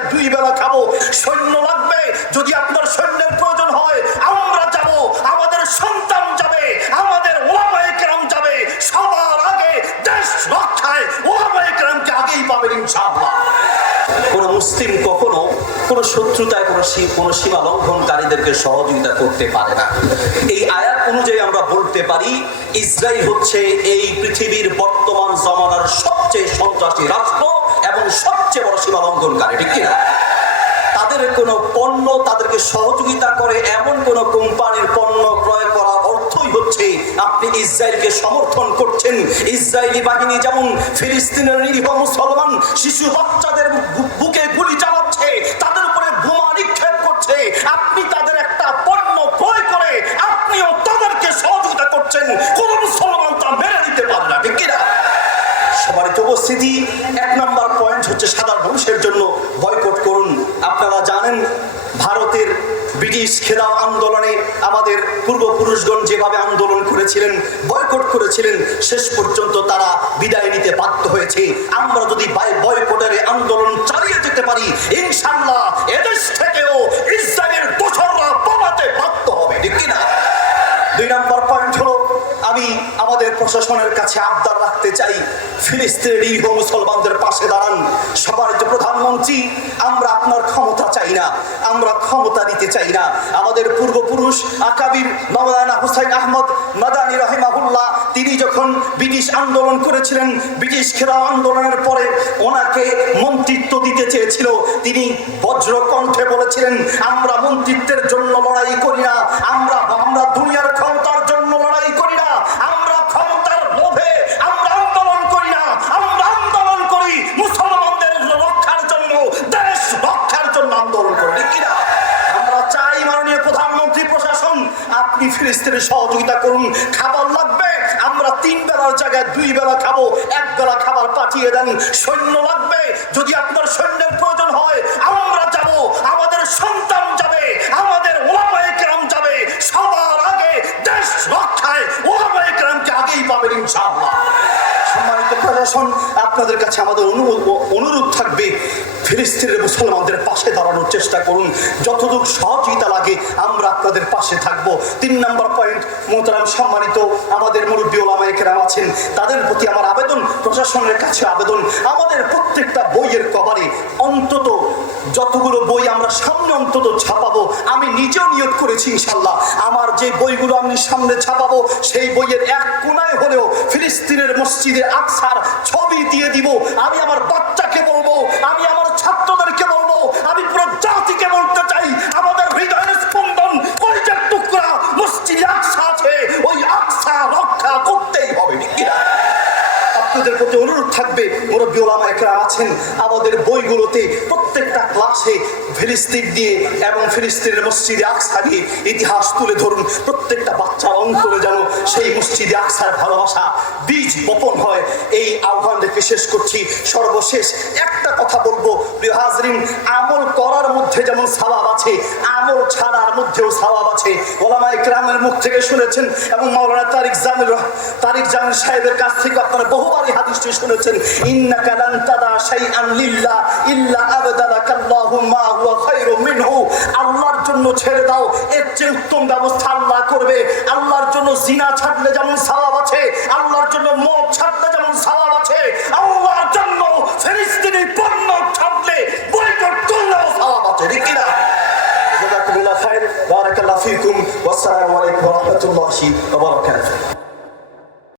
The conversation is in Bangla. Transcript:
বেলায় দুই বেলা খাব। সৈন্য লাগবে। যদি আপনার সৈন্যের প্রয়োজন হয়, আমরা যাব। আমাদের সন্তান যাবে। আমাদের যাবে। সবার আগে দেশ রক্ষায় আগেই পাবেন কোন মুসলিম কখনো কোন শত্রুতায়, কোনো কোনো সীমা লঙ্ঘনকারীদেরকে সহযোগিতা করতে পারে না। এই আয়াত অনুযায়ী আমরা বলতে পারি ইসরায়েল হচ্ছে এই পৃথিবীর বর্তমান জমানার সবচেয়ে সন্ত্রাসী রাষ্ট্র। সীমা লঙ্ঘনকারী ঠিক কিনা? তাদের কোনো পণ্য তাদেরকে সহযোগিতা করে এমন কোন কোম্পানির পণ্য ক্রয় করা অর্থই হচ্ছে আপনি ইসরায়েলকে সমর্থন করছেন। ইসরায়েলি বাহিনী যেমন ফিলিস্তিনের নিরীহ মুসলমান, শিশু বাচ্চাদের বুকে গুলি ব্রিটিশ খেলাও আন্দোলনে আমাদের পূর্বপুরুষগণ যেভাবে আন্দোলন করেছিলেন, বয়কট করেছিলেন, শেষ পর্যন্ত তারা বিদায় নিতে বাধ্য হয়েছে। আমরা যদি বয়কটের আন্দোলন চালিয়ে যেতে পারি ইনশাল্লাহ এদেশ থেকেও প্রশাসনের কাছে আবদার রাখতে চাই। ফিলিস্তিনের নিরীহ মুসলমানদের পাশে দাঁড়ান। সম্মানিত প্রধানমন্ত্রী, আমরা আপনার ক্ষমতা চাই না, আমরা ক্ষমতা দিতে চাই না। আমাদের পূর্বপুরুষ আকাবির মাওলানা হুসাইন আহমদ মাদানী রহিমাহুল্লাহ, তিনি যখন ব্রিটিশ আন্দোলন করেছিলেন, ব্রিটিশ খেলাও আন্দোলনের পরে ওনাকে মন্ত্রিত্ব দিতে চেয়েছিল। তিনি বজ্র কণ্ঠে বলেছিলেন, আমরা মন্ত্রিত্বের জন্য লড়াই করি না, আমরা আমরা দুনিয়ার ক্ষমতার আপনি ফিলিস্তিনের সহযোগিতা করুন, খাবার লাগবে। আমরা তিন বেলার জায়গায় দুই বেলা খাব, এক বেলা খাবার পাঠিয়ে দেন, সৈন্য লাগবে। যদি আপনার সৈন্যের প্রয়োজন হয়, আমরা যাব, আমাদের সন্তান যাবে, আমাদের ওলামায়ে কেরাম যাবে। সবার আগে দেশ রক্ষায় ওলামায়ে কেরামকে আগেই পাবেন ইনশাআল্লাহ। সম্মানিত প্রশাসন, আপনাদের কাছে আমাদের অনুরোধ অনুরোধ থাকবে, ফিলিস্তিনের মুসলমানদের পাশে চেষ্টা করুন। যতদূর সহযোগিতা লাগে, আমরা আপনাদের পাশে থাকব। তিন নম্বর পয়েন্ট মোহতারাম সম্মানিত আমাদের মুরব্বী ওলামায়ে কেরাম আছেন। তাদের প্রতি আমার আবেদন, প্রশাসনের কাছে আবেদন। আমাদের প্রত্যেকটা বইয়ের কভারে অন্তত যতগুলো বই আমরা সামনে অন্তত ছাপাবো, আমি নিজেও নিয়োগ করেছি ইনশাল্লাহ আমার যে বইগুলো আমি সামনে ছাপাবো, সেই বইয়ের এক কোনায় হলেও ফিলিস্তিনের মসজিদে আকসার ছবি দিয়ে দিব। আমি আমার বাচ্চাকে থাকবে আছেন, আমাদের বইগুলোতে প্রত্যেকটা ক্লাসে ফিলিস্তিন এবং ফিলিস্তিনের মসজিদে আকসা ইতিহাস তুলে ধরুন, প্রত্যেকটা বাচ্চার অন্তরে যেন সেই মসজিদে আকসার ভালোবাসা বীজ বপন হয়। এই আহ্বান রেখে শেষ করছি। সর্বশেষ একটা কথা বলব আমল করার মধ্যে যেমন সাবাব আছে, আমল ছাড়ার মধ্যেও সাবাব আছে। ওলামা ইকরামের মুখ থেকে শুনেছেন এবং মাওলানা তারিক জামিল তারিক জামিল সাহেবের কাছ থেকে আপনারা বহুবারই হাদিসটি শুনেছেন ইন্নাকা লান তাদা শাইআন লিল্লাহ ইল্লা আবদালাকা আল্লাহু মা হুয়া খায়রু মিনহু আল্লাহর জন্য ছেড়ে দাও এর চেয়ে উত্তম ব্যবস্থা আল্লাহ করবে আল্লাহর জন্য জিনা ছাড়লে যেমন সওয়াব আছে আল্লাহর জন্য মদ ছাড়লে যেমন সওয়াব আছে আল্লাহর জন্য ফিলিস্তিনি পণ্য ছাড়লে বয়কট করলেও সওয়াব আছে ঠিক কি না جزاكم الله خير بارك الله فيكم والسلام عليكم ورحمة الله وبركاته